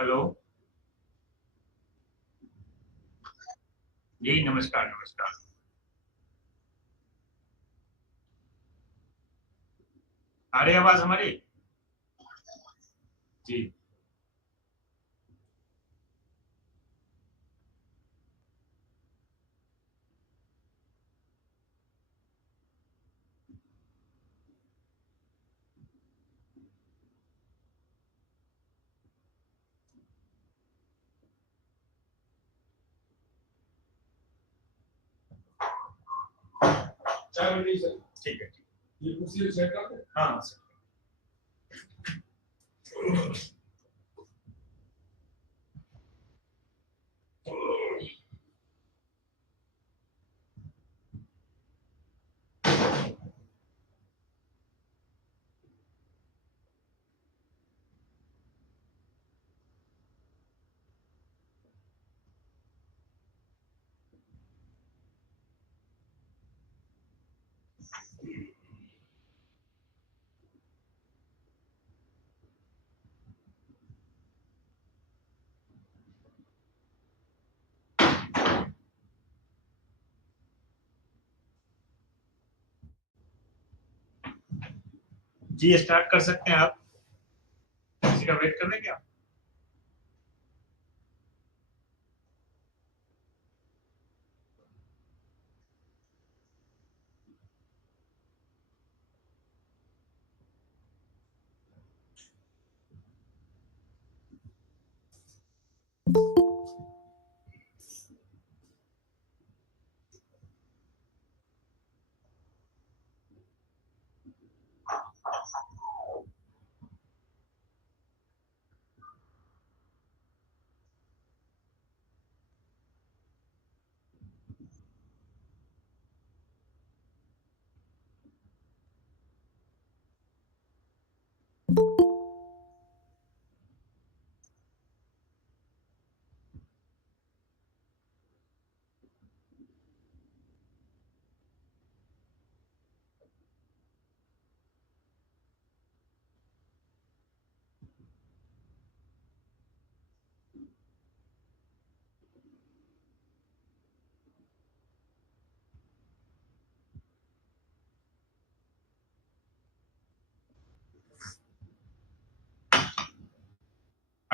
Hello जी, नमस्कार नमस्कार। आ रही आवाज हमारी? जी। ठीक है। ये कुर्सी सेट कर दे। हाँ सर। जी स्टार्ट कर सकते हैं आप। किसी का वेट कर रहे हैं क्या?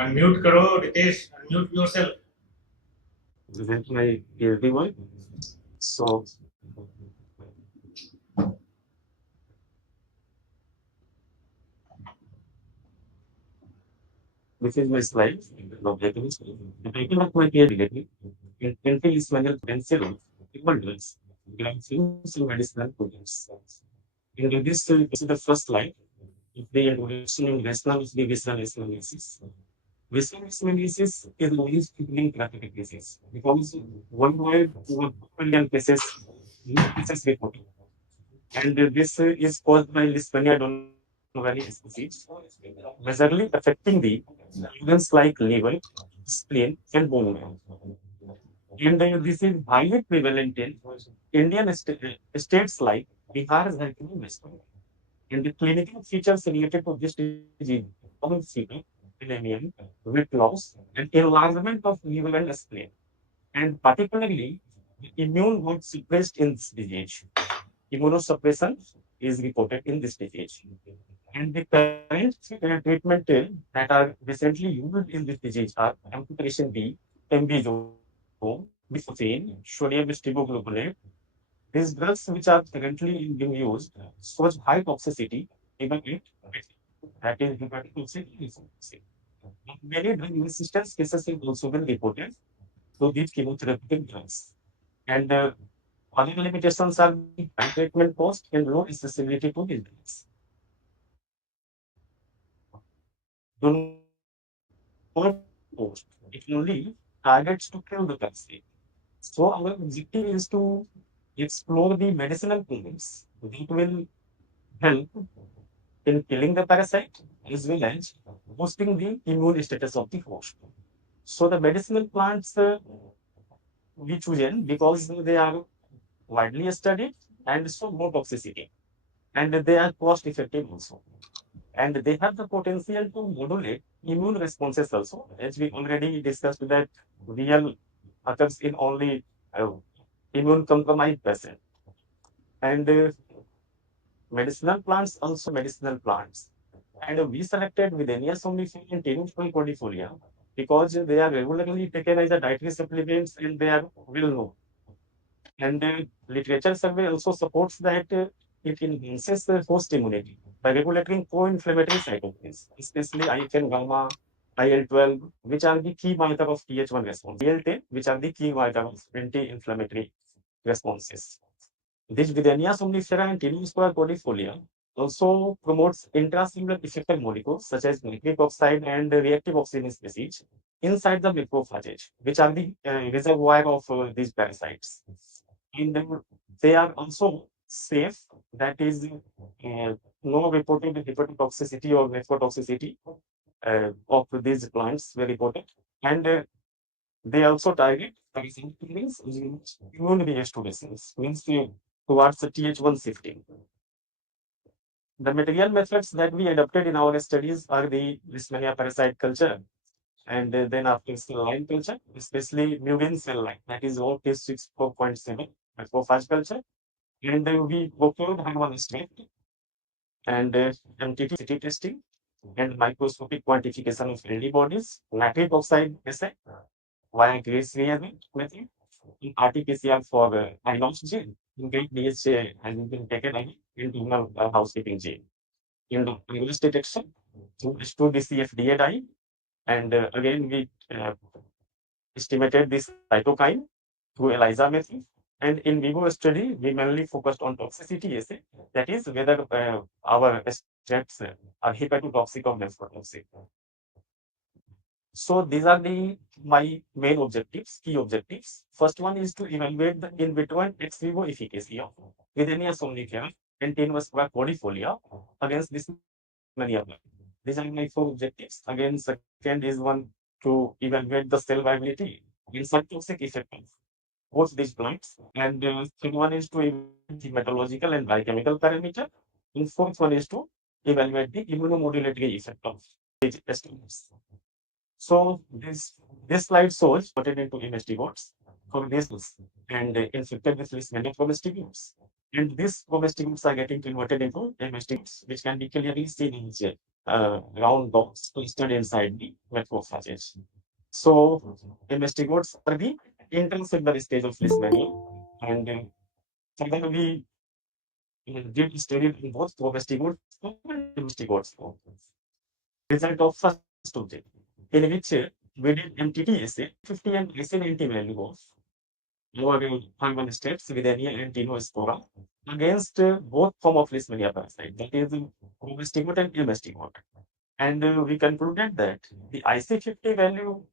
अनम्यूट करो Ritesh, unmute yourself. This is my PhD work. So this is my slide. Objective is the title of my PhD in intellectual potential equal drugs, glycines in medicinal programs. In this, this is the first slide. If the introduction in rational is the rational analysis. Rational analysis is the least frequently practical cases because worldwide over 2 million cases, new cases reported. And this is caused by Lisbonnia donovani species, majorly affecting the organs like liver, spleen, and bone marrow. And this is highly prevalent in Indian states like Bihar, Jharkhand, and West Bengal. And the clinical features related to this disease common fever, anemia, weight loss, and enlargement of liver and spleen. And particularly, the immune got suppressed in this disease. Immunosuppression is reported in this disease. And the current treatment that are recently used in this disease are amphotericin B, MBZO, bisphosphonates, sodium stibogluconate. These drugs which are currently being used shows high toxicity, even it that is hepatotoxic. Many drug resistance cases have also been reported to these chemotherapeutic drugs. And other limitations are the high treatment cost and low accessibility to these drugs. Do not post. It only targets to kill the vaccine. So our objective is to explore the medicinal programs that will help in killing the parasite as well as boosting the immune status of the host. So the medicinal plants we chosen because they are widely studied and so low toxicity and they are cost effective also. And they have the potential to modulate immune responses also, as we already discussed that real occurs in only immune compromised patient. And medicinal plants also medicinal plants. And we selected Videnia somniferum tenuifolicolia because they are regularly taken as a dietary supplements and they are well known. And literature survey also supports that it enhances the host immunity by regulating pro-inflammatory cytokines, especially IL-10 gamma, IL-12, which are the key marker of Th1 response, IL-10, which are the key marker of anti-inflammatory responses. This Vidania somnifera and Tenuspora codifolia also promotes intracellular effector molecules such as nitric oxide and reactive oxygen species inside the macrophages, which are the reservoir of these parasites. And they are also safe, that is, no reported hepatotoxicity or nephrotoxicity of these plants were reported. And they also target means immune restorations, means towards the Th1 shifting. The material methods that we adopted in our studies are the Leishmania parasite culture, and then after cell line culture, especially Mugin cell line, that is OT6 4.7 macrophage culture, and we procured one strength and MTT testing and microscopic quantification of antibodies, nitric oxide assay via Grace reagent method, RT-PCR for INOX gene, in great DHA has been taken again in human housekeeping gene. In the virus detection, to DCF dye, and again we estimated this cytokine through ELISA method. And in vivo study, we mainly focused on toxicity assay, that is whether our extracts are hepatotoxic or nephrotoxic. So these are my main objectives, key objectives. First one is to evaluate the in vitro and ex vivo efficacy of Videnia somnifera and Tenuspora codifolia against this many other. These are my four objectives. Again, second is one to evaluate the cell viability and cytotoxic effect of both these plants. And third one is to evaluate the metallurgical and biochemical parameter. And fourth one is to evaluate the immunomodulatory effect of these estimates. So this slide shows put it into investigates for this and infected with this many comestibles. And these comestibles are getting converted into investigates, which can be clearly seen in here, round dots twisted inside the macrophages. So investigates are the intracellular stage of this menu, and further we did study in both comestibles and investigates. Result of first object, in which we did MTT assay 50 and IC90 value of lower hormone states with any and Tinospora against both form of Leishmania parasite, that is Comestigot and Ilmestigot. And we concluded that the IC50 value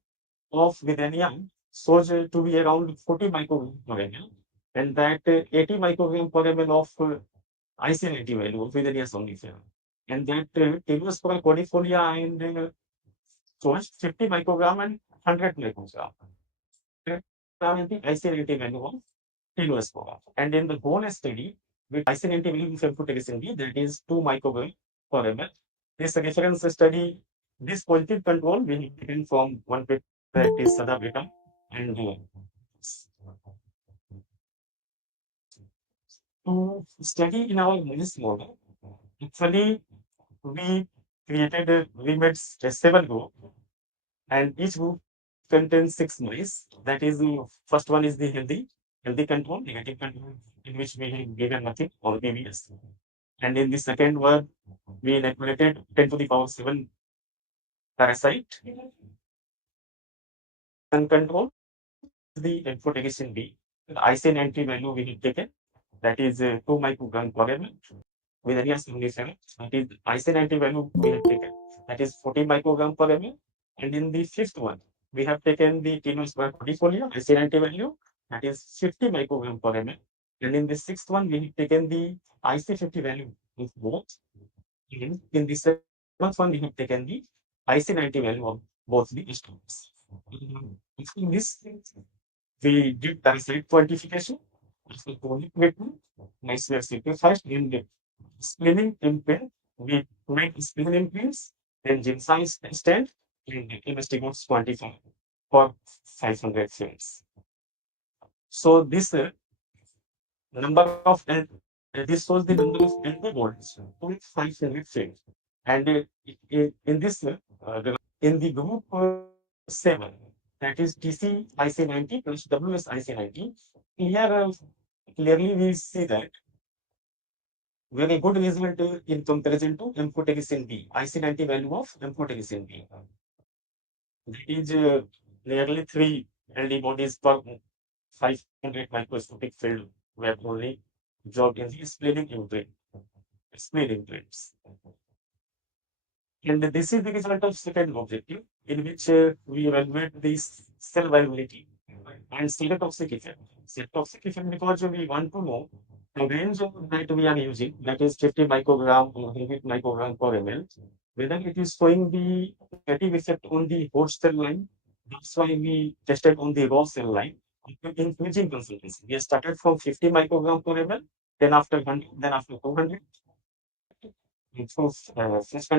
of Vidania shows to be around 40 microgram per ml, and that 80 microgram per ml of IC90 value of Vidania somnifera. And that Tinospora codifolia and shows 50 microgram and 100 microgram. IC90 value of Tinospora. And in the whole study, with IC90 value of amphotericin B, that is 2 microgram per ml. This reference study, this positive control we have taken from one paper that is Sada Beta, and to study in our mouse model, actually we we made a 7 group, and each group contains 6 mice. That is, the first one is the healthy control, negative control, in which we have given nothing or PVS. And in the second one, we inoculated 10 to the power 7 parasite and control the amphotericin B. The IC90 value we have taken, that is 2 microgram per ml. With area 77, that is IC90 value we have taken, that is 40 microgram per ml. And in the fifth one, we have taken the Tinospora codifolia, IC90 value, that is 50 microgram per ml. And in the sixth one, we have taken the IC50 value with both. And in the seventh one, we have taken the IC90 value of both the instruments. In this, we did parasite quantification, nice were simplified in the spinning imprint. We make spinning imprints, then gene size extend, and investigates quantify for 500 frames. So this number of this shows the number of antibodies to 500 frames. And in this in the group 7, that is TC IC90 plus WS IC90, here clearly we see that very good result in comparison to amphotericin B, IC90 value of amphotericin B. That is nearly 3 antibodies per 500 microscopic field were only absorbed in the splenic imprint, spleen imprints. And this is the result of second objective, in which we evaluate this cell viability and cytotoxic effect. Cytotoxic effect because we want to know the range that we are using, that is 50 microgram or 100 microgram per ml, whether it is showing the negative effect on the host cell line. That's why we tested on the raw cell line. Increasing concentration. We started from 50 microgram per ml, then after 100, then after 200. It was first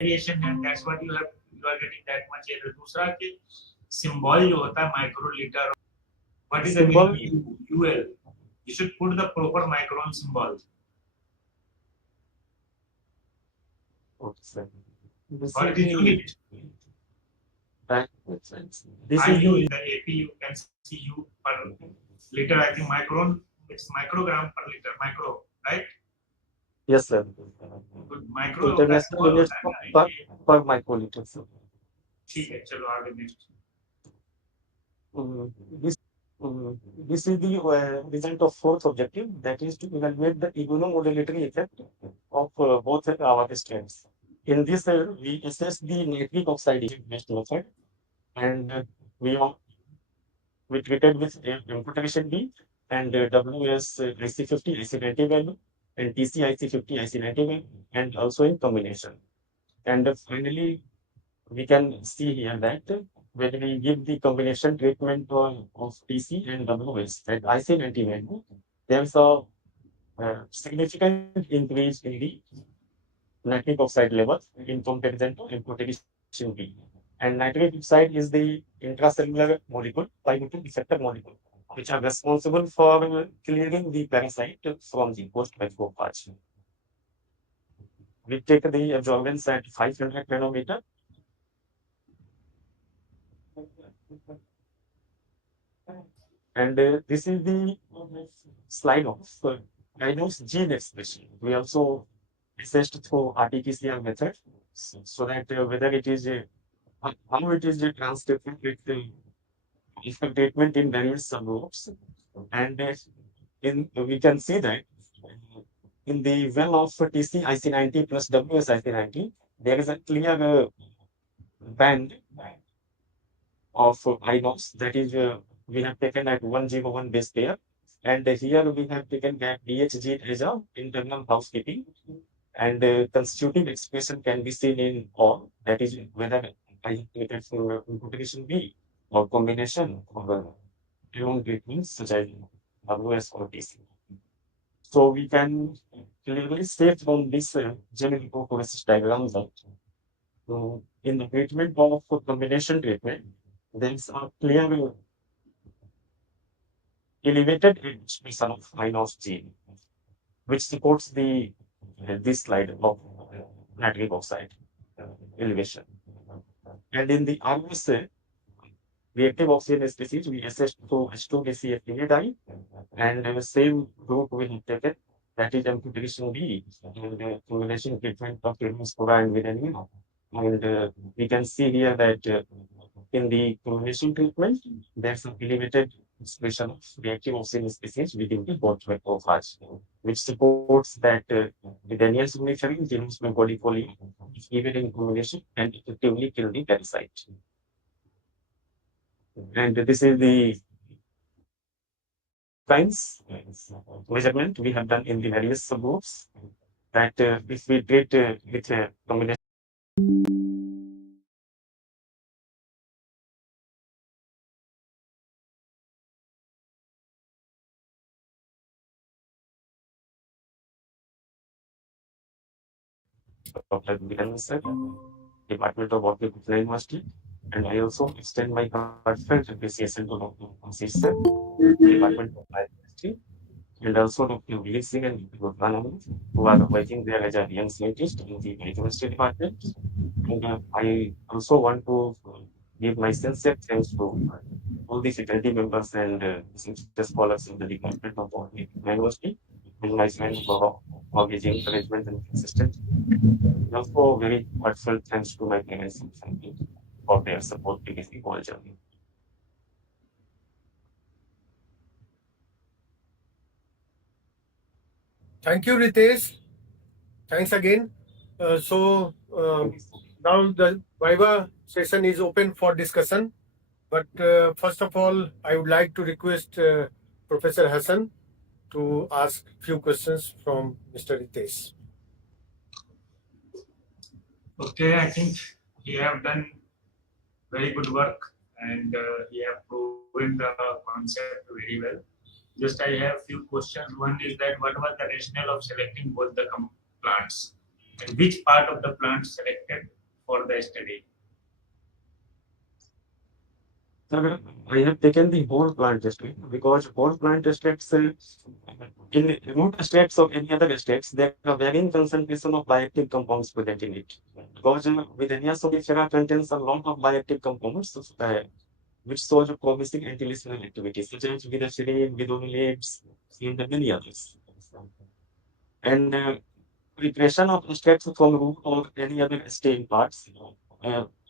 variation है, that's what you are getting that much error. दूसरा कि symbol जो होता है microliter, what is the symbol meaning UL? You should put the proper micron symbol. This Or is it is unit. This is IU in the AP, you can see U per liter. I think micron, it's microgram per liter, micro, right? yes, sir. Good. Micro International units per microliter. ठीक है, चलो आगे next. This this is the result of fourth objective, that is to evaluate the immunomodulatory effect of both our strains. In this, we assess the nitric oxide based method, and we treated with imputation B and WS IC50 IC90 value and TC IC50 IC90 value, and also in combination. And finally, we can see here that when we give the combination treatment of TC and WS at IC90 value, there's a significant increase in the nitric oxide levels in comparison to imputation B. And nitric oxide is the intracellular molecule, pivotal effector molecule, which are responsible for clearing the parasite from the host macrophage. We take the absorbance at 500 nanometer. And this is the slide of diagnosed gene expression. We also assessed through RT-PCR method, so that whether it is how it is transcribed with effect treatment in various subgroups. And we can see that in the well of TC IC90 plus WS IC90, there is a clear band of INOS, that is we have taken at 101 base pair, and here we have taken that DHG as a internal housekeeping, and constitutive expression can be seen in all, that is whether I have taken for imputation B or combination of ion treatments such as WS or TC. So we can clearly say from this generic hypothesis diagram that in the treatment of combination treatment, there is a clear elevated expression of INOS gene, which supports the this slide of nitric oxide elevation. And in the RSA, reactive oxygen species, we assessed to H2ACFTA, and the same group we have taken, that is imputation B, and the combination treatment of Tirmospora and Virenine. And we can see here that in the combination treatment, there's an elevated expression of reactive oxygen species within the both macrophage, which supports that the Daniel signature genes body poly, even in combination, and effectively kill the parasite. And this is the kinds measurement we have done in the various subgroups, that if we treat with a combination Dr. Viren sir, Department of Occupational University, and I also extend my heartfelt appreciation to Dr. Ashish sir, Department of Biology, and also Dr. Vivek Singh and Dr. Botany, who are working there as a young scientist in the Biochemistry department. And I also want to give my sincere thanks to all the faculty members and the scholars in the Department of Botany University, and my friend for his encouragement and assistance. And also, very heartfelt thanks to my parents and family for their support during the whole journey. Thank you, Ritesh. Thanks again. Now the Viva session is open for discussion. But first of all, I would like to request Professor Hassan to ask few questions from Mr. Ritesh. Okay, I think you have done very good work and you have proven the concept very well. Just I have few questions. One is that what was the rationale of selecting both the plants and which part of the plant selected for the study? Sir, I have taken the whole plant district because whole plant districts in remote states of any other states, there are varying concentration of bioactive compounds present in it. Because Vidania solifera contains a lot of bioactive compounds which shows promising anti-lesional activity, such as vidofludimus, vidofludimus, and many others. And preparation of extracts from root or any other stain parts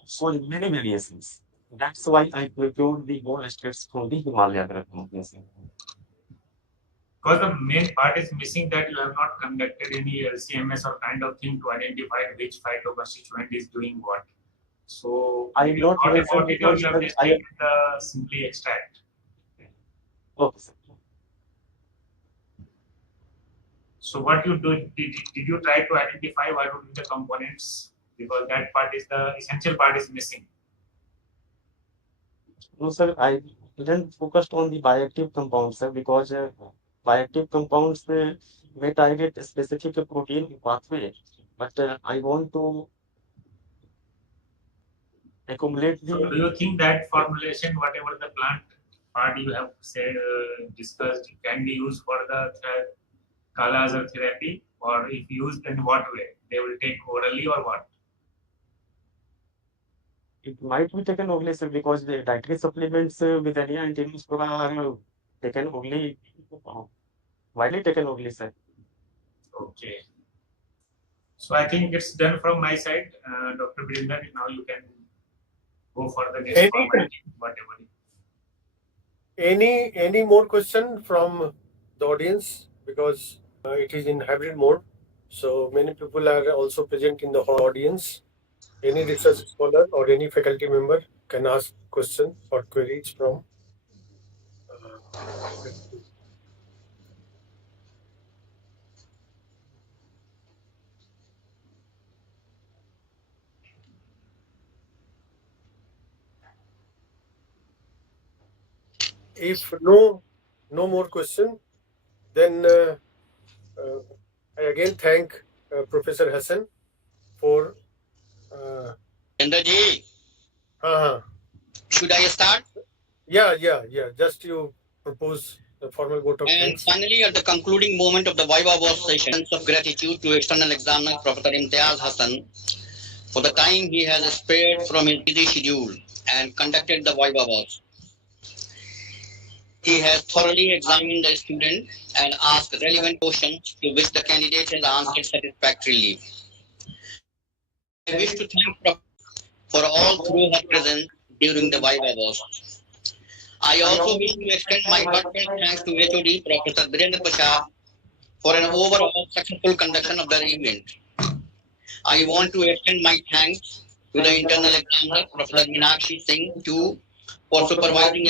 shows many variations. That's why I procured the whole extracts from the Himalaya mountains. Because the main part is missing that you have not conducted any LCMS or kind of thing to identify which phytoconstituent is doing what. So I you not thought know, about it or you have because just taken the simply extract. Okay, sir. So what you do, did you try to identify what would be the components? Because that part is the essential part is missing. No, sir, I didn't focus on the bioactive compounds, sir, because bioactive compounds may target a specific protein pathway, but I want to accumulate So do the. you think that formulation, whatever the plant part you have said, discussed, can be used for the Kala Azar therapy, or if used, then what way? They will take orally or what? It might be taken only, sir, because the dietary supplements with any anti-muscular are taken only, widely taken only, sir. Okay. So I think it's done from my side, Dr. Brinder. Now you can go for the next formality, whatever. Any more question from the audience, because it is in hybrid mode, so many people are also present in the audience. Any research scholar or any faculty member can ask question or queries from. If no more question, then I again thank Professor Hassan for. Ji, should I start? Yeah. Just you propose the formal vote of And thanks. finally, at the concluding moment of the Viva-Voce session, of gratitude to external examiner Professor Imtiaz Hassan for the time he has spared from his busy schedule and conducted the Viva-Voce. He has thoroughly examined the student and asked relevant questions to which the candidate has answered satisfactorily. I wish to thank Prof for all through her presence during the Viva-Voce. I also wish to extend my heartfelt thanks to HOD Professor Virendra Prasad for an overall successful conduction of the event. I want to extend my thanks to the internal examiner Professor Meenakshi Singh too for supervising